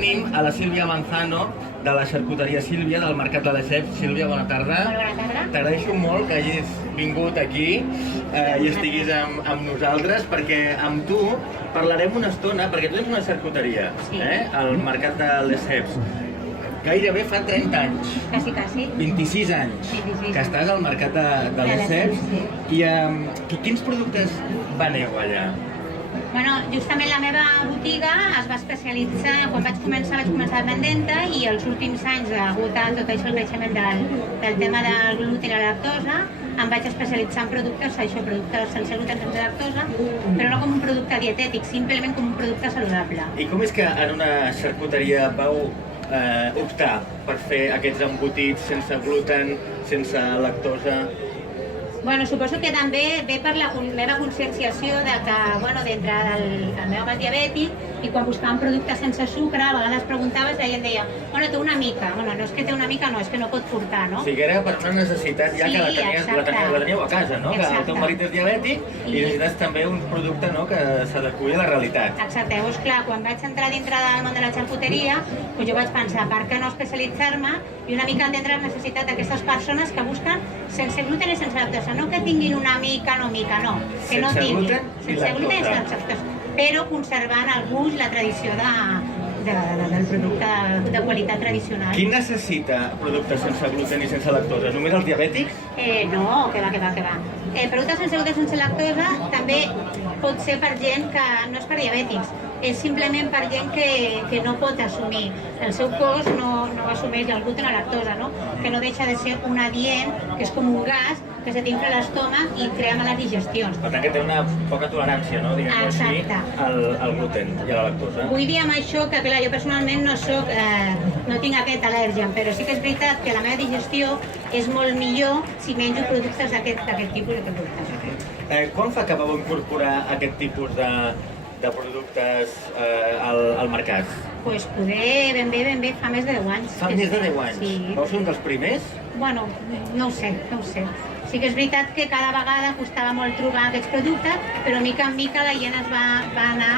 tenim a la Sílvia Manzano, de la xarcuteria Sílvia, del Mercat de Lesseps. Sílvia, bona tarda. Molt bona tarda. T'agraeixo molt que hagis vingut aquí i estiguis amb nosaltres, perquè amb tu parlarem una estona, perquè tu tens una xarcuteria, al Mercat de Lesseps. Gairebé fa 30 anys. Quasi. 26 anys que estàs al Mercat de Lesseps. I quins productes veneu allà? Bueno, justament la meva botiga es va especialitzar, quan vaig començar vendent-te, i els últims anys, degut a tot això, el creixement del tema del gluten i la lactosa, em vaig especialitzar en productes sense gluten, sense lactosa, però no com un producte dietètic, simplement com un producte saludable. I com és que en una xarcuteria vau optar per fer aquests embotits sense gluten, sense lactosa? Bueno, suposo que també ve per la meva conscienciació de que, bueno, dintre del meu home diabètic, i quan buscàvem productes sense sucre, a vegades preguntaves i la gent deia, bueno, té una mica. Bueno, no és que té una mica, no, és que no pot portar, no? O sigui, era per una necessitat ja que la teníeu a casa, no? Que el teu marit és diabètic i necessites també un producte que s'adequi a la realitat. Exacte, llavors, clar, quan vaig entrar dintre del món de la xarcuteria, jo vaig pensar, per què no especialitzar-me i una mica entendre la necessitat d'aquestes persones que busquen sense gluten i sense lactosa, no que tinguin una mica, no, que no tinguin sense gluten i sense lactosa, però conservant el gust i la tradició del producte de qualitat tradicional. Qui necessita productes sense gluten i sense lactosa? Només els diabètics? No, que va. Productes sense gluten i sense lactosa també pot ser per gent que no és per diabètics, és simplement per gent que no pot assumir. El seu cos no assumeix el gluten o la lactosa, no? Que no deixa de ser un adient, que és com un gas, que se t'infla l'estómac i crea males digestions. Per tant, que té una poca tolerància, no? Diguem-ho així, al gluten i a la lactosa. Vull dir amb això que, clar, jo personalment no tinc aquest al·lèrgen, però sí que és veritat que la meva digestió és molt millor si menjo productes d'aquest tipus de productes. Quan fa que vau incorporar aquest tipus de productes al mercat? Doncs poder ben bé fa més de 10 anys. Fa més de 10 anys? Sí. Vau ser un dels primers? Bueno, no ho sé. Sí que és veritat que cada vegada costava molt trobar aquests productes, però mica en mica la gent es va anar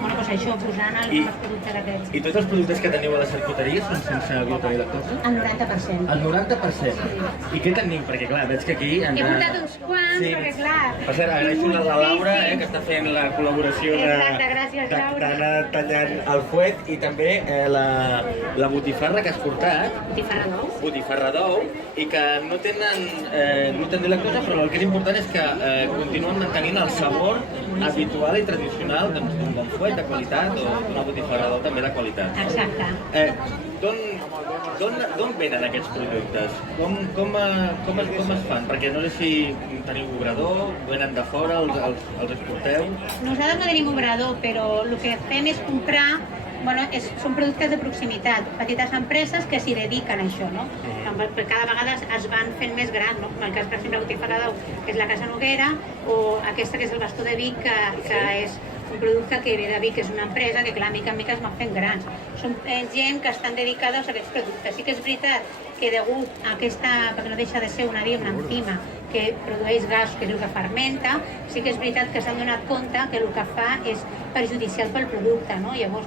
posant els productes aquests. I tots els productes que teniu a la xarcuteria són sense gluten i lactosa? El 90%. El 90%? I què teniu? Perquè clar, veig que aquí... He portat uns quants, perquè clar... Per cert, agraeixo a la Laura, que està fent la col·laboració d'anar tallant el fuet, i també la botifarra que has portat. Botifarra d'ou. I que no tenen gluten i lactosa, però el que és important és que continuen mantenint el sabor habitual i tradicional d'un bon fuet de qualitat o d'una botifarra d'ou també de qualitat. Exacte. D'on venen aquests productes? Com es fan? Perquè no sé si teniu obrador, venen de fora, els exporteu? Nosaltres no tenim obrador, però el que fem és comprar. Són productes de proximitat, petites empreses que s'hi dediquen a això, no? Cada vegada es van fent més grans, no? Com el cas, per exemple, la botifarra d'ou, que és la Casa Noguera, o aquesta que és el Bastó de Vic, que és un producte que ve de Vic, que és una empresa que, clar, mica en mica es van fent grans. Són gent que estan dedicades a aquests productes. Sí que és veritat que degut a perquè no deixa de ser una enzima que produeix gas, que és el que fermenta, sí que és veritat que s'han donat compte que el que fa és perjudicial pel producte, no? Llavors,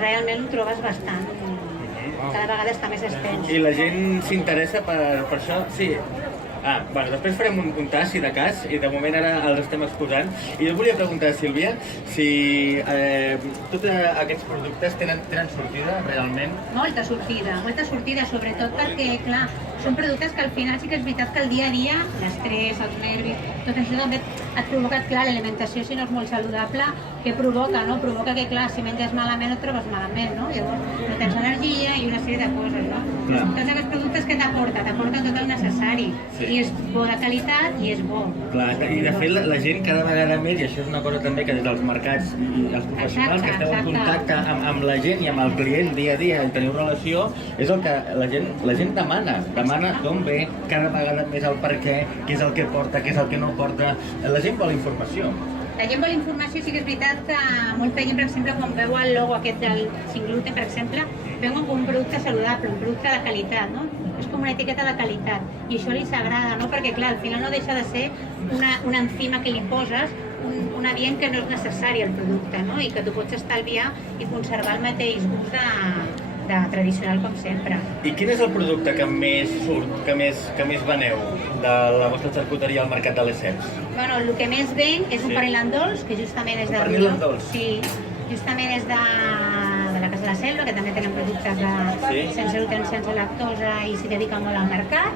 realment ho trobes bastant, cada vegada està més extens. I la gent s'interessa per això? Sí. Després farem un tast, si de cas, i de moment ara els estem exposant. I jo volia preguntar, Sílvia, si tots aquests productes tenen sortida realment? Molta sortida, sobretot perquè, clar, són productes que al final sí que és veritat que el dia a dia, l'estrès, els nervis, tot això també et provoca, clar, l'alimentació, si no és molt saludable, què provoca, no? Provoca que, clar, si menges malament et trobes malament, no? Llavors no tens energia i una sèrie de coses, no? Tots aquests productes que t'aporten tot el necessari. I és bo de qualitat i és bo. Clar, i de fet la gent cada vegada més, i això és una cosa també que des dels mercats i els professionals que esteu en contacte amb la gent i amb el client dia a dia i teniu relació, és el que la gent demana d'on ve, cada vegada més el per què és el que porta, què és el que no porta. La gent vol informació. La gent vol informació, sí que és veritat que molta gent, per exemple, quan veu el logo aquest del sin gluten, per exemple, veuen com un producte saludable, un producte de qualitat, no? És com una etiqueta de qualitat, i això li s'agrada, no? Perquè, clar, al final no deixa de ser una enzima que li poses un adient que no és necessari al producte, no? I que tu pots estalviar i conservar el mateix gust de tradicional com sempre. I quin és el producte que més surt, que més veneu de la vostra xarcuteria al mercat de les Ceps? Bueno, el que més ven és un pernil dolç, que justament és de... Un pernil dolç? Sí, justament és de la Casa de la Selva, que també tenen productes sense gluten, sense lactosa i s'hi dedica molt al mercat.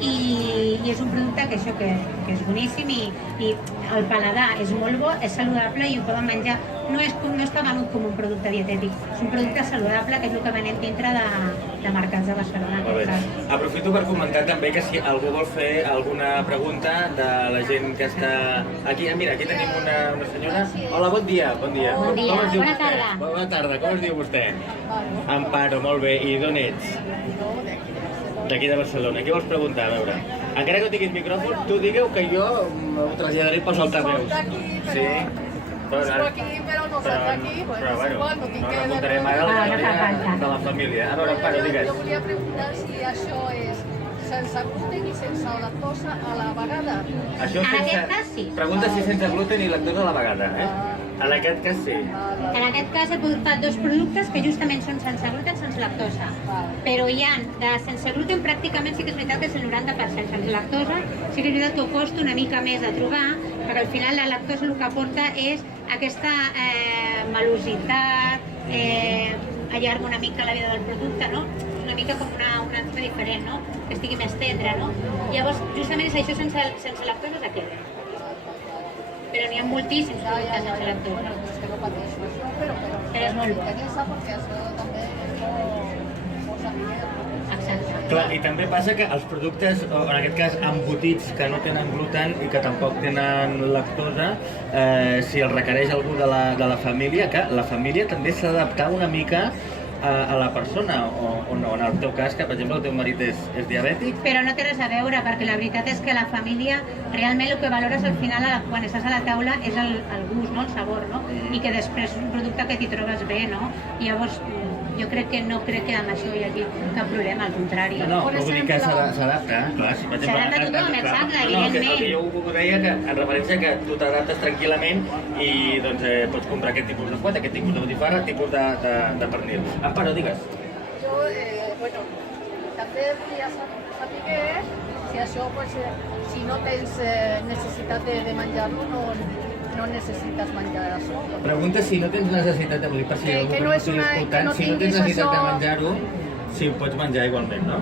I és un producte que és boníssim i el paladar és molt bo, és saludable i ho poden menjar. No està venut com un producte dietètic, és un producte saludable que és el que venem dintre de mercats de Barcelona. Aprofito per comentar també que si algú vol fer alguna pregunta de la gent que està aquí. Mira, aquí tenim una senyora. Hola, bon dia. Bon dia, bona tarda. Bona tarda, com es diu vostè? Amparo, molt bé. I d'on ets? D'aquí de Barcelona. Què vols preguntar? A veure, encara que no tinguis micròfon, tu digueu que jo ho traslladaré pels altaveus. Sí? Però no soc d'aquí, però bueno, no remuntarem ara la història de la família. A veure, Amparo, digues. Jo volia preguntar si això és sense gluten i sense lactosa a la vegada. Això En aquest cas sí. Pregunta si sense gluten i lactosa a la vegada, En aquest cas sí. En aquest cas he portat dos productes que justament són sense gluten, sense lactosa. Però hi ha de sense gluten pràcticament sí que és veritat que és el 90%. Sense lactosa sí que és veritat que ho costa una mica més de trobar, perquè al final la lactosa el que aporta és aquesta malositat, allarga una mica la vida del producte, no? Una mica com una cosa diferent, no? Que estigui més tendre, no? Llavors, justament és això sense lactosa és aquest. Però n'hi ha moltíssims productes sense lactosa. És que no pateixo això, però és molt bo. interessa perquè això també és molt sabia. Exacte. Clar, i també passa que els productes, o en aquest cas embotits que no tenen gluten i que tampoc tenen lactosa, si el requereix algú de la família, que la família també s'ha d'adaptar una mica a la persona, o no, en el teu cas, que per exemple el teu marit és diabètic. Però no té res a veure, perquè la veritat és que la família realment el que valores al final quan estàs a la taula és el gust, no? El sabor, no? I que després és un producte que t'hi trobes bé, no? I llavors jo crec que amb això hi hagi cap problema, al contrari. No, però vull dir que s'adapta, clar. S'adapta a tothom, exacte, evidentment. Jo ho deia que, en referència que tu t'adaptes tranquil·lament i doncs pots comprar aquest tipus de fuet, aquest tipus de botifarra, tipus de pernil. Amparo, digues. Jo, bueno, també volia saber si això, pues, si no tens necessitat de menjar-lo, no necessites menjar això. Pregunta si no tens necessitat de... Per si algú que no estigui escoltant, si no tens necessitat de menjar-ho, si ho pots menjar igualment, no?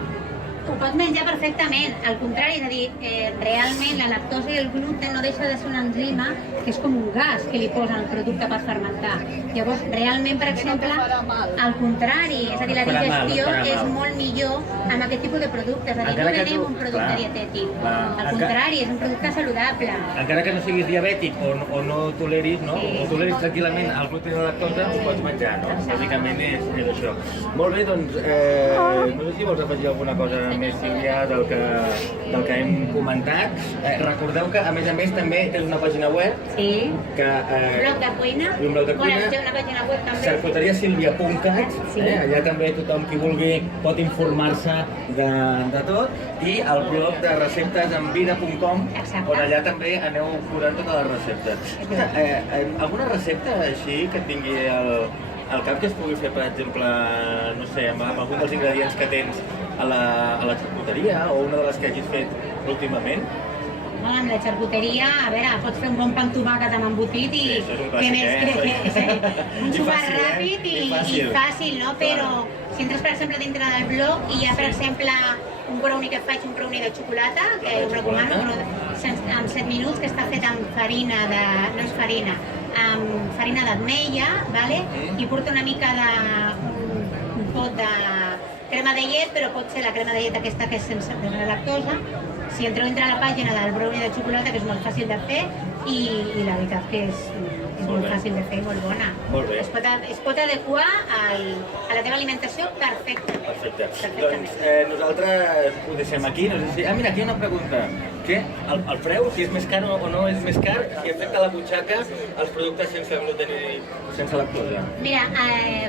Ho pots menjar perfectament, al contrari, és a dir, realment la lactosa i el gluten no deixa de ser una enzima que és com un gas que li posen al producte per fermentar. Llavors, realment, per exemple, al contrari, és a dir, la digestió és molt millor amb aquest tipus de productes, és a dir, no venem un producte dietètic, al contrari, és un producte saludable. Encara que no siguis diabètic o no toleris, no? O toleris tranquil·lament el gluten i la lactosa, ho pots menjar, no? Bàsicament és això. Molt bé, doncs, no sé si vols afegir alguna cosa més, Sílvia, del que hem comentat. Recordeu que, a més, també tens una pàgina web. Sí, que, un blog de cuina. Un blog de cuina. Té una pàgina web també. Xarcuteriasilvia.cat. Allà també tothom qui vulgui pot informar-se de tot. I el blog de receptes en vida.com, on allà també aneu posant totes les receptes. Alguna recepta així que et vingui al cap que es pugui fer, per exemple, no sé, amb algun dels ingredients que tens a la xarcuteria, o una de les que hagis fet últimament? Amb la xarcuteria, a veure, pots fer un bon pa amb tomàquet amb embotit i què més un sopar ràpid i fàcil, no? Però si entres, per exemple, dintre del blog i hi ha, per exemple, un brownie que faig, un brownie de xocolata, que us recomano, en 7 minuts, que està fet amb farina de... no és farina, amb farina d'ametlla, i porta una mica un pot de crema de llet, però pot ser la crema de llet aquesta que és sense lactosa. Si entreu dintre la pàgina del brownie de xocolata, que és molt fàcil de fer, i la veritat que és molt fàcil de fer i molt bona. Molt bé. Es pot adequar a la teva alimentació perfectament. Perfecte. Doncs nosaltres ho deixem aquí. No sé si... mira, aquí hi ha una pregunta. què? El preu, si és més car o no és més car, si afecta la butxaca els productes sense gluten i sense lactosa. Mira,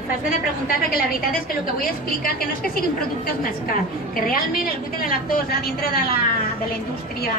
fas bé de preguntar perquè la veritat és que el que vull explicar que no és que siguin productes més cars, que realment el gluten i la lactosa dintre de la indústria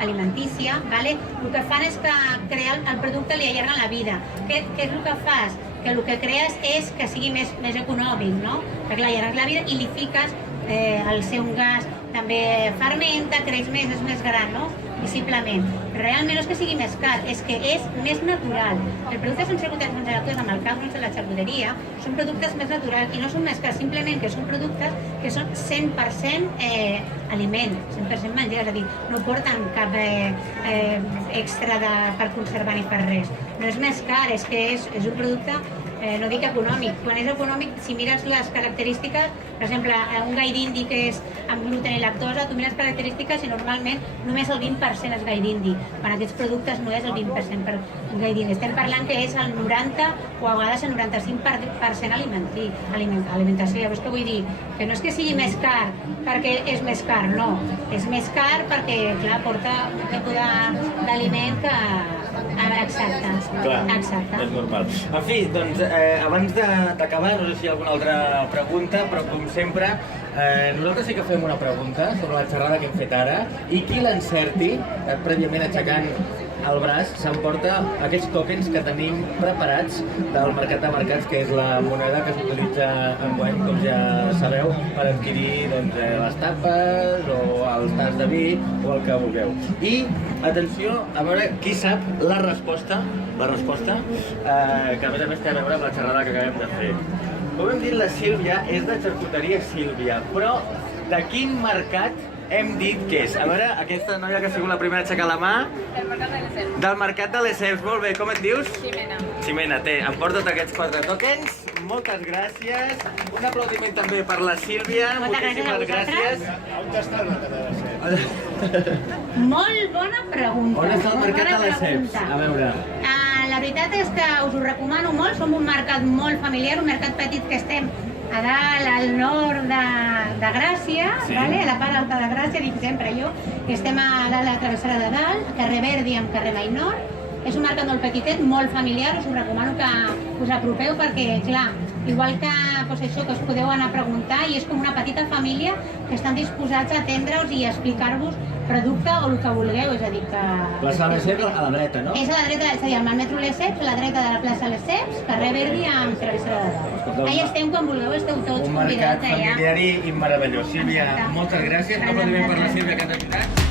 alimentícia, ¿vale? El que fan és que crear el producte li allarguen la vida. Què és el que fas? Que el que crees és que sigui més econòmic, no? Perquè li allargues la vida i li fiques el seu gas, també fermenta, creix més, és més gran, no? Visiblement. Realment no és que sigui més car, és que és més natural. Els productes sense gluten, sense lactosa, en el cas de la xarcuteria, són productes més naturals i no són més cars, simplement que són productes que són 100% aliment, 100% menjar, és a dir, no porten cap extra per conservar ni per res. No és més car, és que és un producte no dic econòmic. Quan és econòmic, si mires les característiques, per exemple, un gai d'indi que és amb gluten i lactosa, tu mires característiques i normalment només el 20% és gai d'indi. Quan aquests productes no és el 20% per gai d'indi. Estem parlant que és el 90 o a vegades el 95% alimentació. Llavors, què vull dir? Que no és que sigui més car perquè és més car, no. És més car perquè, clar, porta un tipus d'aliment que... Exacte. Clar, és normal. En fi, doncs, abans d'acabar, no sé si hi ha alguna altra pregunta, però com sempre, nosaltres sí que fem una pregunta sobre la xerrada que hem fet ara, i qui l'encerti, prèviament aixecant el braç, s'emporta aquests tokens que tenim preparats del Mercat de Mercats, que és la moneda que s'utilitza enguany, com ja sabeu, per adquirir les tapes o els tast de vi o el que vulgueu. I, atenció, a veure qui sap la resposta, que a més té a veure amb la xerrada que acabem de fer. Com hem dit, la Sílvia és de Xarcuteria Sílvia, però de quin mercat hem dit que és? A veure, aquesta noia que ha sigut la primera a aixecar la mà. Del Mercat de les Ceps. Molt bé, com et dius? Ximena. Ximena, emporta't aquests 4 tokens. Moltes gràcies. Un aplaudiment també per la Sílvia. Moltíssimes gràcies. On està el Mercat de les Ceps? Molt bona pregunta. On està el Mercat de les Ceps? A veure. La veritat és que us ho recomano molt. Som un mercat molt familiar, un mercat petit que estem a dalt, al nord de Gràcia, sí. Vale? A la part alta de Gràcia, dic sempre jo, que estem a dalt de la travessera de dalt, carrer Verdi amb carrer Mainor. És un mercat molt petitet, molt familiar, us ho recomano que us apropeu perquè, clar, igual que això que us podeu anar a preguntar, i és com una petita família que estan disposats a atendre-us i a explicar-vos producte o el que vulgueu, és a dir que... La sala Les Ceps a la dreta, no? És a la dreta, és a dir, al metro Les Ceps, a la dreta de la plaça Les Ceps, carrer Verdi amb travessera de dalt. Allà estem quan vulgueu, esteu tots un mercat convidats allà. familiar i meravellós. Sílvia, moltes gràcies. Un aplaudiment per la Sílvia que ens ha ajudat.